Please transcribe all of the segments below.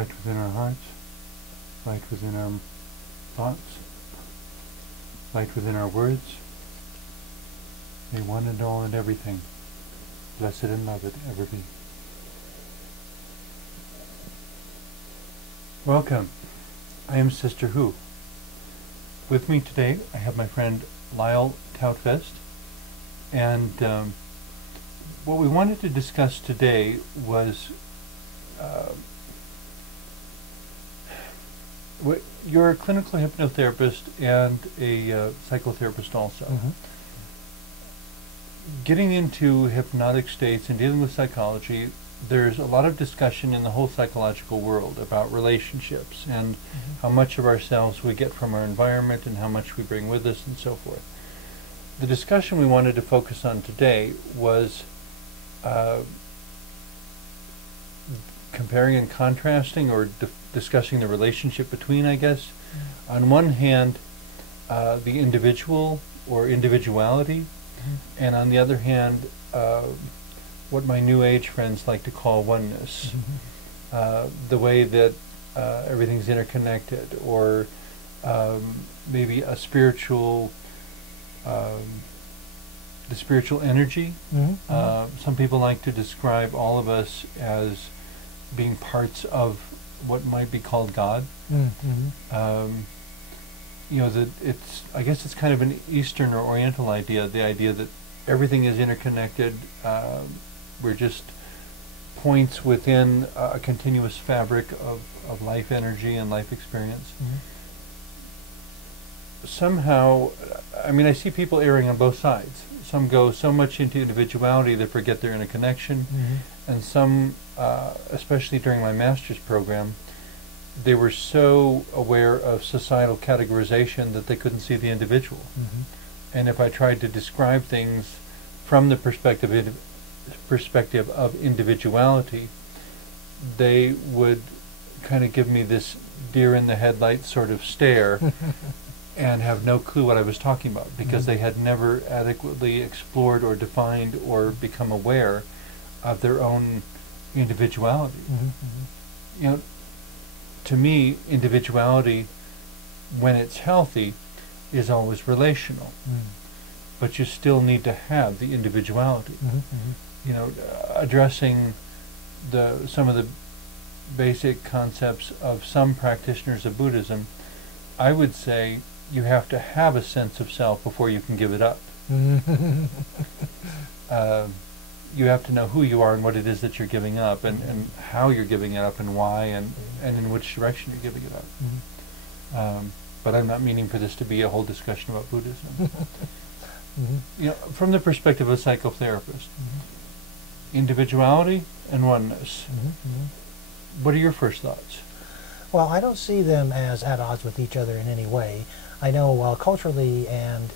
light within our hearts, light within our thoughts, light within our words. May one and all and everything, blessed and loved, ever be. Welcome. I am Sister Who. With me today I have my friend Lyle Tautfest, and what we wanted to discuss today was you're a clinical hypnotherapist and a psychotherapist also. Mm-hmm. Getting into hypnotic states and dealing with psychology, there's a lot of discussion in the whole psychological world about relationships and how much of ourselves we get from our environment and how much we bring with us and so forth. The discussion we wanted to focus on today was comparing and contrasting, or discussing the relationship between, I guess. On one hand, the individual or individuality, and on the other hand, what my New Age friends like to call oneness. The way that everything's interconnected, or maybe a spiritual, the spiritual energy. Some people like to describe all of us as being parts of what might be called God. You know, that I guess it's kind of an Eastern or Oriental idea, the idea that everything is interconnected. We're just points within a continuous fabric of life energy and life experience. Somehow, I mean, I see people erring on both sides. Some go so much into individuality they forget they're in a connection, and some, especially during my master's program, they were so aware of societal categorization that they couldn't see the individual. And if I tried to describe things from the perspective of individuality, they would kind of give me this deer in the headlights sort of stare and have no clue what I was talking about, because they had never adequately explored or defined or become aware of their own individuality. You know, to me, individuality, when it's healthy, is always relational. But you still need to have the individuality. You know, addressing some of the basic concepts of some practitioners of Buddhism, I would say you have to have a sense of self before you can give it up. You have to know who you are and what it is that you're giving up, and how you're giving it up, and why, and in which direction you're giving it up. But I'm not meaning for this to be a whole discussion about Buddhism. You know, from the perspective of a psychotherapist, individuality and oneness. What are your first thoughts? Well, I don't see them as at odds with each other in any way. I know culturally and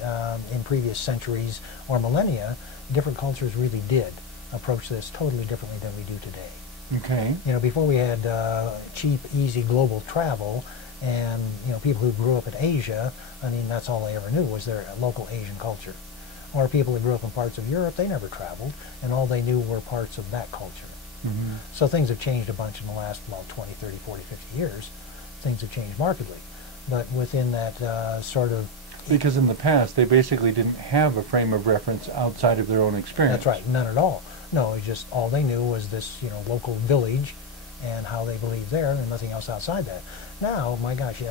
in previous centuries or millennia, different cultures really did approach this totally differently than we do today. Okay. You know, before we had cheap, easy global travel, and you know, people who grew up in Asia, I mean, that's all they ever knew was their local Asian culture. Or people who grew up in parts of Europe, they never traveled, and all they knew were parts of that culture. So things have changed a bunch in the last, well, 20, 30, 40, 50 years. Things have changed markedly. But within that sort of... Because in the past, they basically didn't have a frame of reference outside of their own experience. That's right, none at all. No, it's just all they knew was this, you know, local village and how they believed there, and nothing else outside that. Now, my gosh,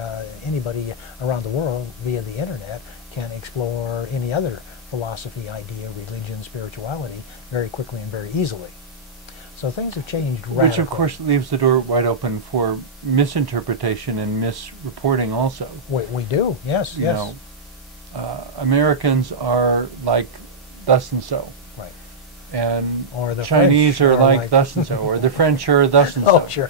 anybody around the world via the internet can explore any other philosophy, idea, religion, spirituality very quickly and very easily. So things have changed radically. Which, of course, leaves the door wide open for misinterpretation and misreporting also. We do, yes, you know, Americans are like thus and so. Right. And or the Chinese French are like thus and so, or the French are thus and so. Oh, sure.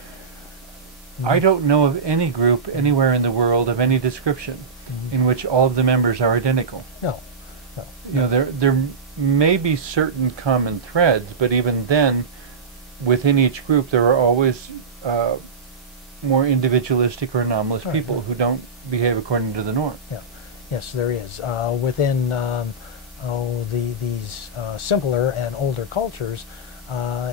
I don't know of any group anywhere in the world of any description in which all of the members are identical. No. You know, there may be certain common threads, but even then, within each group, there are always more individualistic or anomalous people who don't behave according to the norm. Yeah. Yes, there is. Within these simpler and older cultures,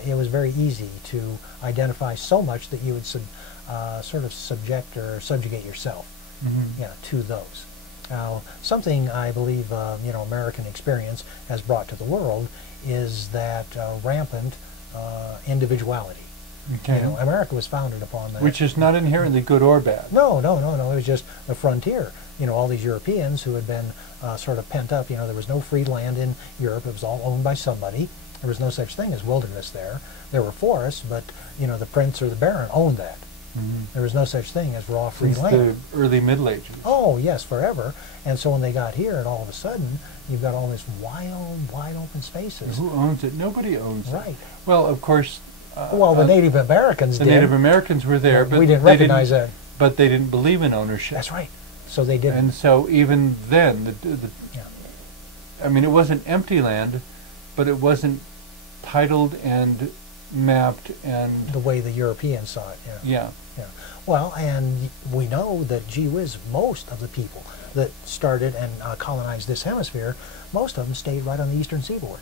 it was very easy to identify so much that you would sort of subject or subjugate yourself to those. Now, something I believe American experience has brought to the world is that rampant individuality. Okay. America was founded upon that. Which is not inherently good or bad. No, no, no, no. It was just the frontier. All these Europeans who had been sort of pent up. There was no free land in Europe. It was all owned by somebody. There was no such thing as wilderness there. There were forests, but the prince or the baron owned that. There was no such thing as raw free Since land. the early Middle Ages. Oh, yes, forever. And so when they got here, and all of a sudden, you've got all this wild, wide open spaces. Who owns it? Nobody owns it. Right. Well, of course. Well, the Native Americans did. The Native Americans were there, but we didn't recognize that. But they didn't believe in ownership. That's right. So they didn't. And so even then, I mean, it wasn't empty land, but it wasn't titled and mapped and the way the Europeans saw it. Yeah. Well, and we know that, gee whiz, most of the people that started and colonized this hemisphere, most of them stayed right on the eastern seaboard.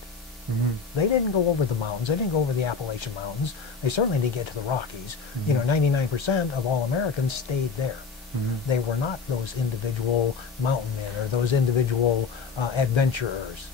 They didn't go over the mountains. They didn't go over the Appalachian Mountains. They certainly didn't get to the Rockies. 99% of all Americans stayed there. They were not those individual mountain men or those individual adventurers.